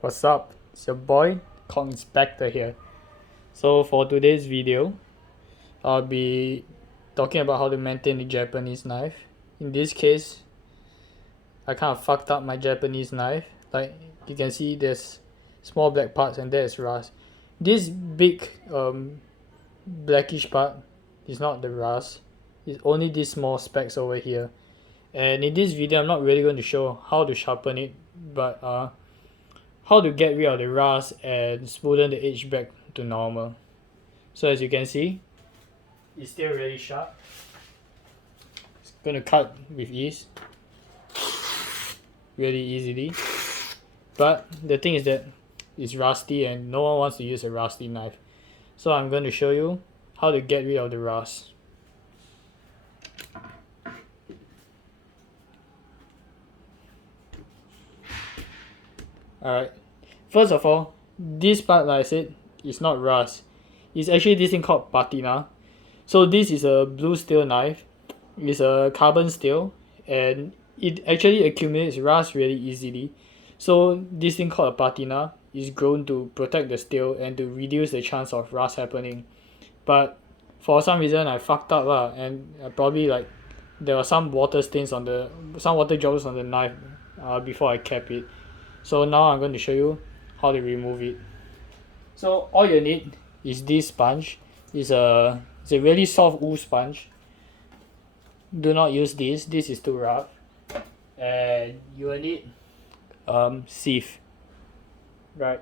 What's up? It's your boy, Kong Inspector here. So for today's video, I'll be talking about how to maintain the Japanese knife. In this case, I kind of fucked up my Japanese knife. Like you can see, there's small black parts and there's rust. This big blackish part is not the rust. It's only these small specks over here. And in this video, I'm not really going to show how to sharpen it, but how to get rid of the rust and smoothen the edge back to normal. So as you can see, it's still really sharp. It's gonna cut with ease, really easily. But the thing is that it's rusty and no one wants to use a rusty knife. So I'm going to show you how to get rid of the rust. Alright, first of all, this part, like I said, is not rust. It's actually this thing called patina. So this is a blue steel knife. It's a carbon steel and it actually accumulates rust really easily. So this thing called a patina is grown to protect the steel and to reduce the chance of rust happening. But for some reason I fucked up and probably like there were some water stains on some water drops on the knife before I kept it. So now I'm going to show you how to remove it. So all you need is this sponge. It's a really soft wool sponge. Do not use this is too rough. And you will need sieve, right?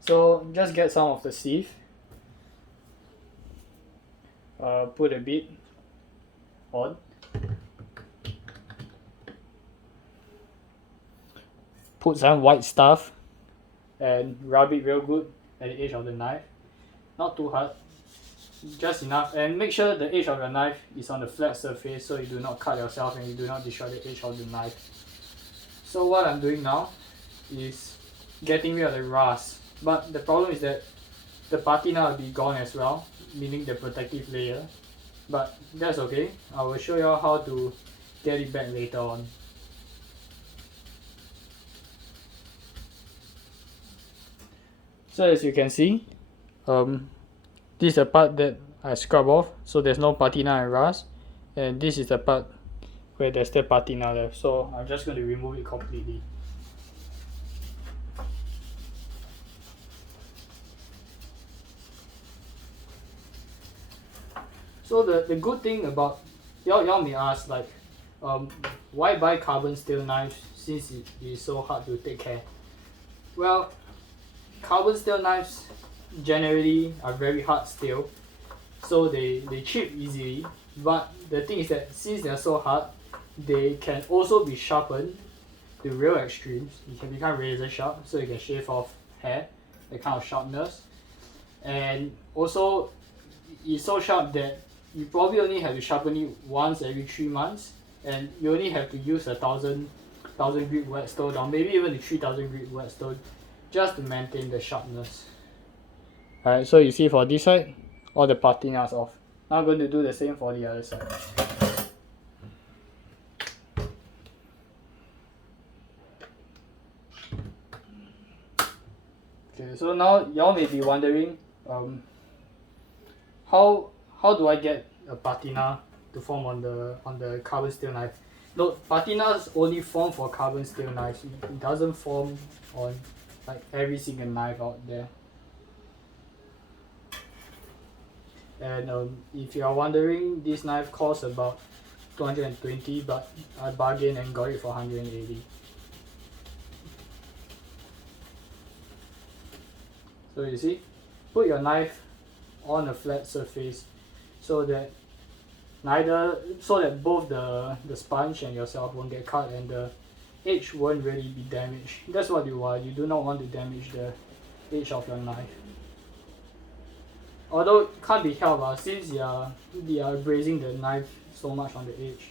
So just get some of the sieve, put a bit on, put some white stuff and rub it real good at the edge of the knife, not too hard, just enough, and make sure the edge of your knife is on the flat surface so you do not cut yourself and you do not destroy the edge of the knife. So what I'm doing now is getting rid of the rust, but the problem is that the patina will be gone as well, meaning the protective layer, but that's okay. I will show you how to get it back later on. So as you can see, this is the part that I scrub off, so there's no patina and rust, and this is the part where there's still patina left, so I'm just going to remove it completely. So the good thing about, y'all may ask like, why buy carbon steel knives since it is so hard to take care? Well, carbon steel knives generally are very hard steel, so they chip easily, but the thing is that since they are so hard, they can also be sharpened to real extremes. It can become razor sharp, so you can shave off hair, that kind of sharpness. And also it's so sharp that you probably only have to sharpen it once every 3 months, and you only have to use a 1000 grit whetstone or maybe even the 3000 grit whetstone just to maintain the sharpness. Alright, so you see for this side, all the patinas off. Now I'm going to do the same for the other side. Okay, so now y'all may be wondering, how do I get a patina to form on the carbon steel knife? Look, patinas only form for carbon steel knives. It doesn't form on like every single knife out there. And if you are wondering, this knife costs about 220, but I bargained and got it for 180. So you see, put your knife on a flat surface so that both the sponge and yourself won't get cut and the edge won't really be damaged. That's what you want. You do not want to damage the edge of your knife. Although it can't be helped, since you are grazing the knife so much on the edge,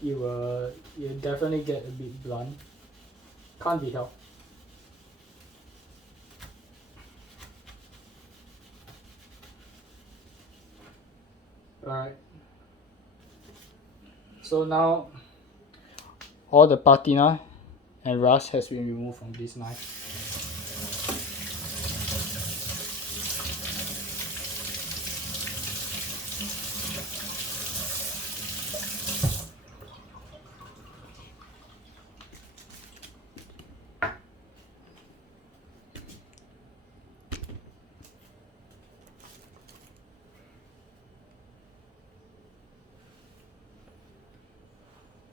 you'll definitely get a bit blunt. Can't be helped. Alright. So now all the patina and rust has been removed from this knife.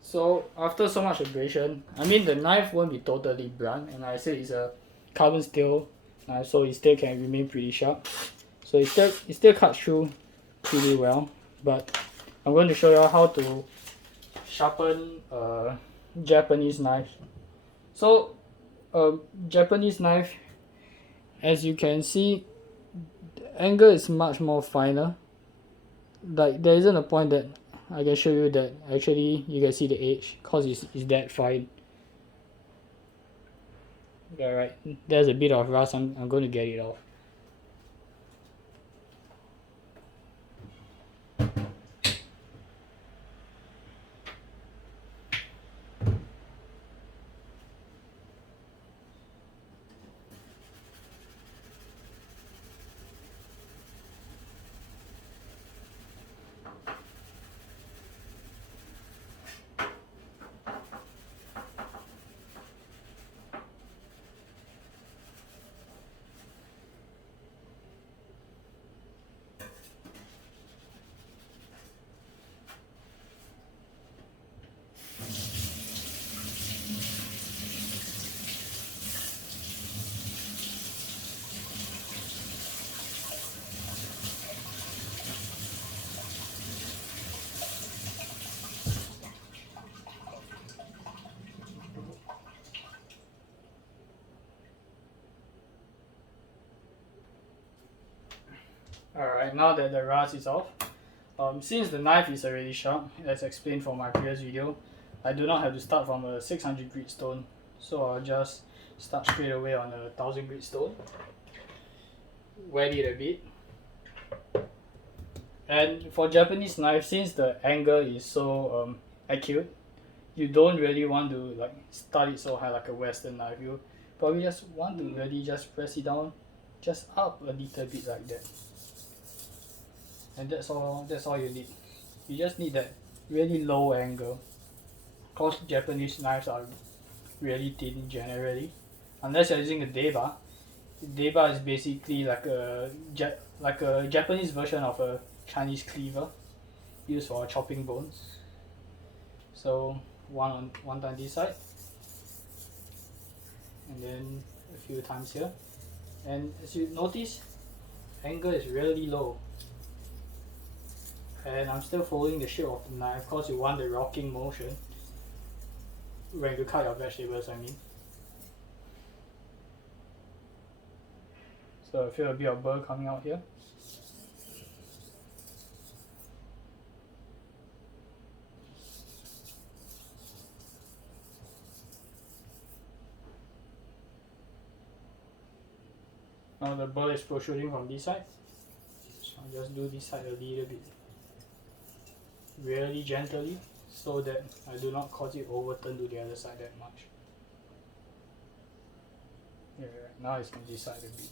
So after so much abrasion, I mean the knife won't be totally blunt, and I said it's a carbon steel knife, so it still can remain pretty sharp. So it still cuts through pretty well, but I'm going to show you how to sharpen a Japanese knife. So a Japanese knife, as you can see, the angle is much more finer. Like there isn't a point that I can show you that actually you can see the edge cause it's that fine. Alright, there's a bit of rust, I'm going to get it off. Alright, now that the rust is off, since the knife is already sharp, as explained from my previous video, I do not have to start from a 600 grit stone, so I'll just start straight away on a 1000 grit stone, wet it a bit, and for Japanese knife, since the angle is so acute, you don't really want to like start it so high like a western knife. You probably just want to really just press it down just up a little bit like that, and that's all you need. You just need that really low angle, cause Japanese knives are really thin generally, unless you're using a deba. Deba is basically like a Japanese version of a Chinese cleaver used for chopping bones. So one time this side, and then a few times here, and as you notice, angle is really low, and I'm still following the shape of the knife because you want the rocking motion when you cut your vegetables, I mean. So I feel a bit of burr coming out here. Now the burr is protruding from this side, so I'll just do this side a little bit, really gently, so that I do not cause it overturn to the other side that much. Yeah, right. Now it's on this side a bit.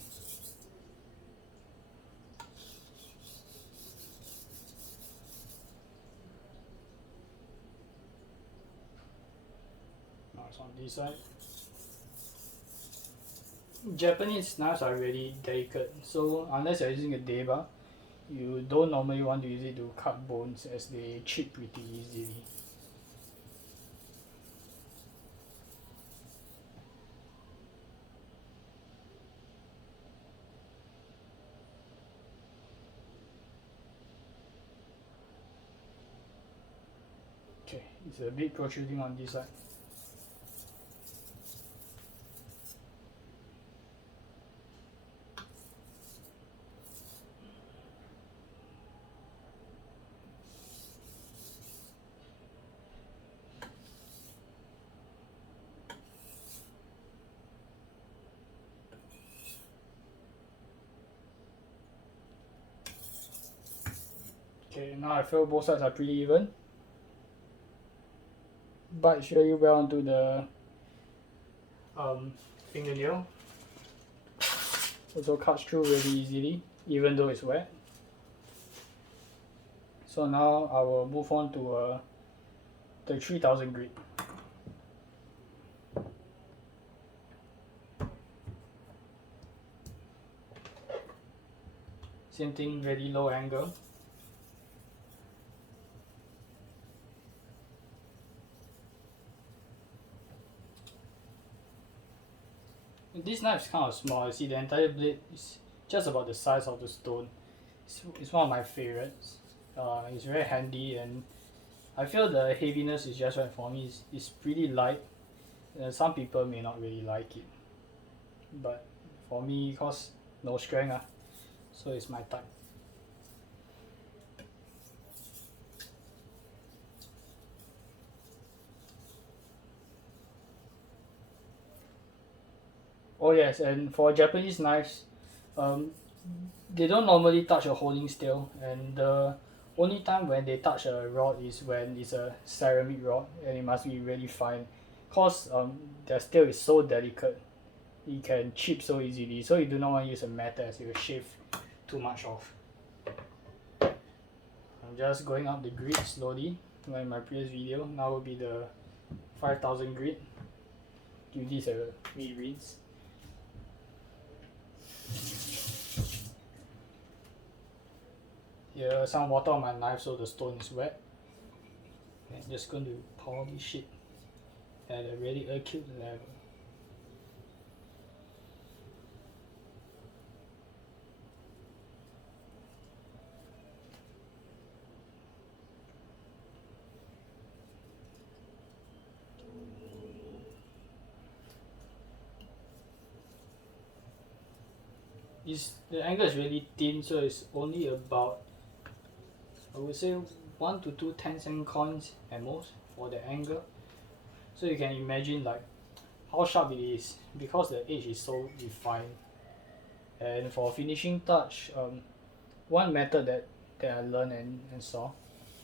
Now it's on this side. Japanese knives are really delicate, so unless you're using a deba, you don't normally want to use it to cut bones as they chip pretty easily. Okay, it's a bit protruding on this side. Okay, now I feel both sides are pretty even. bites really well onto the fingernail. Also cuts through really easily, even though it's wet. So now I will move on to the 3000 grit. Same thing, really low angle. This knife is kind of small. You see, the entire blade is just about the size of the stone. It's one of my favorites. It's very handy, and I feel the heaviness is just right for me. It's pretty light. Some people may not really like it, but for me, cause no strength, so it's my type. Oh yes, and for Japanese knives, um, they don't normally touch a holding steel, and the only time when they touch a rod is when it's a ceramic rod, and it must be really fine, cause their steel is so delicate, it can chip so easily. So you do not want to use a metal as it will shave too much off. I'm just going up the grit slowly, like in my previous video. Now will be the 5000 grit. Give this a re-rinse. Here, some water on my knife so the stone is wet. I'm just going to polish it at a really acute level. The angle is really thin, so it's only about, I would say, 1 to 2 10-cent coins at most for the angle. So you can imagine like how sharp it is because the edge is so refined. And for finishing touch, one method that I learned and saw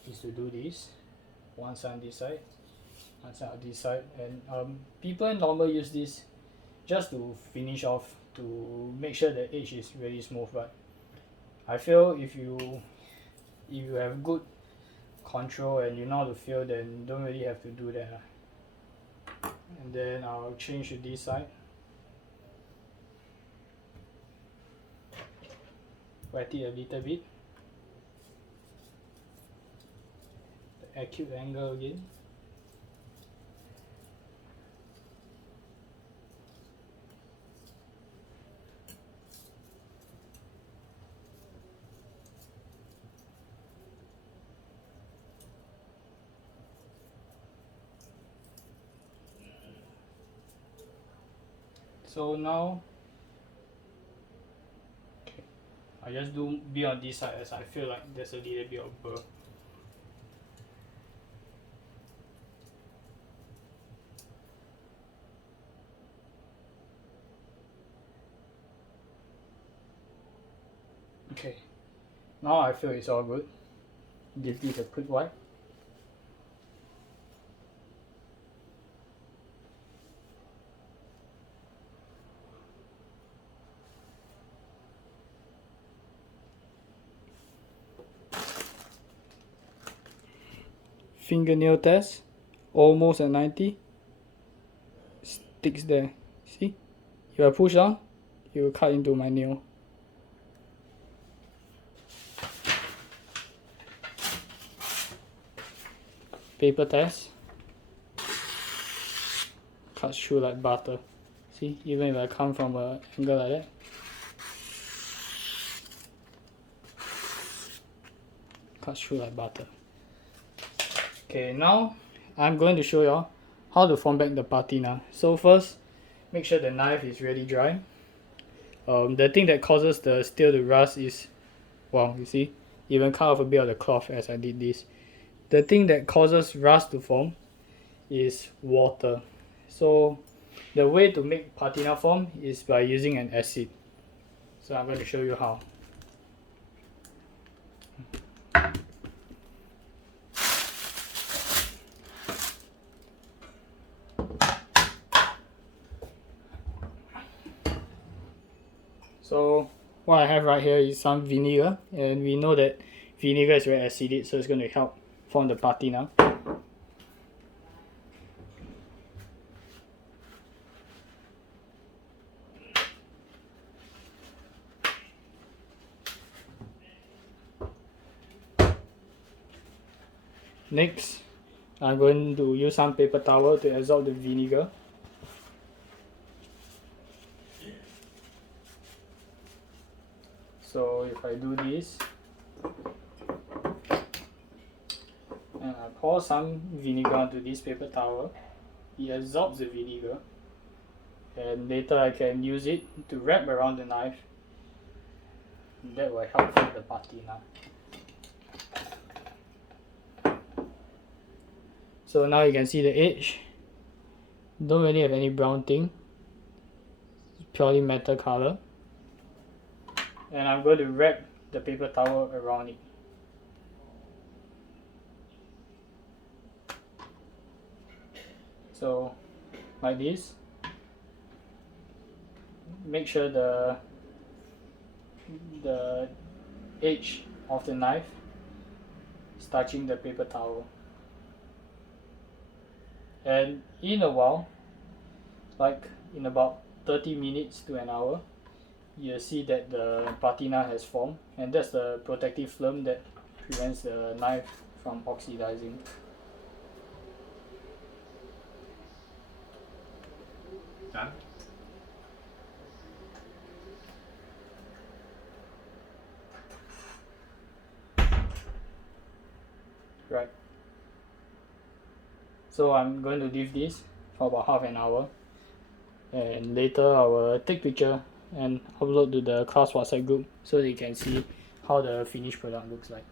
is to do this. One side on this side, one side on this side, and people normally use this just to finish off, to make sure the edge is really smooth. But I feel if you have good control and you know how to feel, then you don't really have to do that. And then I'll change to this side. Wet it a little bit. The acute angle again. So now, okay, I just do be on this side as I feel like there's a little bit of burr. Okay, now I feel it's all good. Give this a quick wipe. Fingernail test, almost at 90. Sticks there. See? If I push down, it will cut into my nail. Paper test. Cuts through like butter. See? Even if I come from an angle like that. Cuts through like butter. Okay, now I'm going to show you how to form back the patina. So first, make sure the knife is really dry. The thing that causes the steel to rust is, wow, you see, even cut off a bit of the cloth as I did this. The thing that causes rust to form is water. So the way to make patina form is by using an acid. So I'm going to show you how. So what I have right here is some vinegar, and we know that vinegar is very acidic, so it's going to help form the patina. Next, I'm going to use some paper towel to absorb the vinegar. So if I do this, and I pour some vinegar onto this paper towel, it absorbs the vinegar, and later I can use it to wrap around the knife. That will help form the patina. So now you can see the edge. Don't really have any brown thing. It's purely metal color. And I'm going to wrap the paper towel around it. So like this. Make sure the edge of the knife is touching the paper towel. And in a while, like in about 30 minutes to an hour, you'll see that the patina has formed, and that's the protective film that prevents the knife from oxidizing. Done. Right. So I'm going to leave this for about half an hour, and later I will take picture and upload to the class WhatsApp group so they can see how the finished product looks like.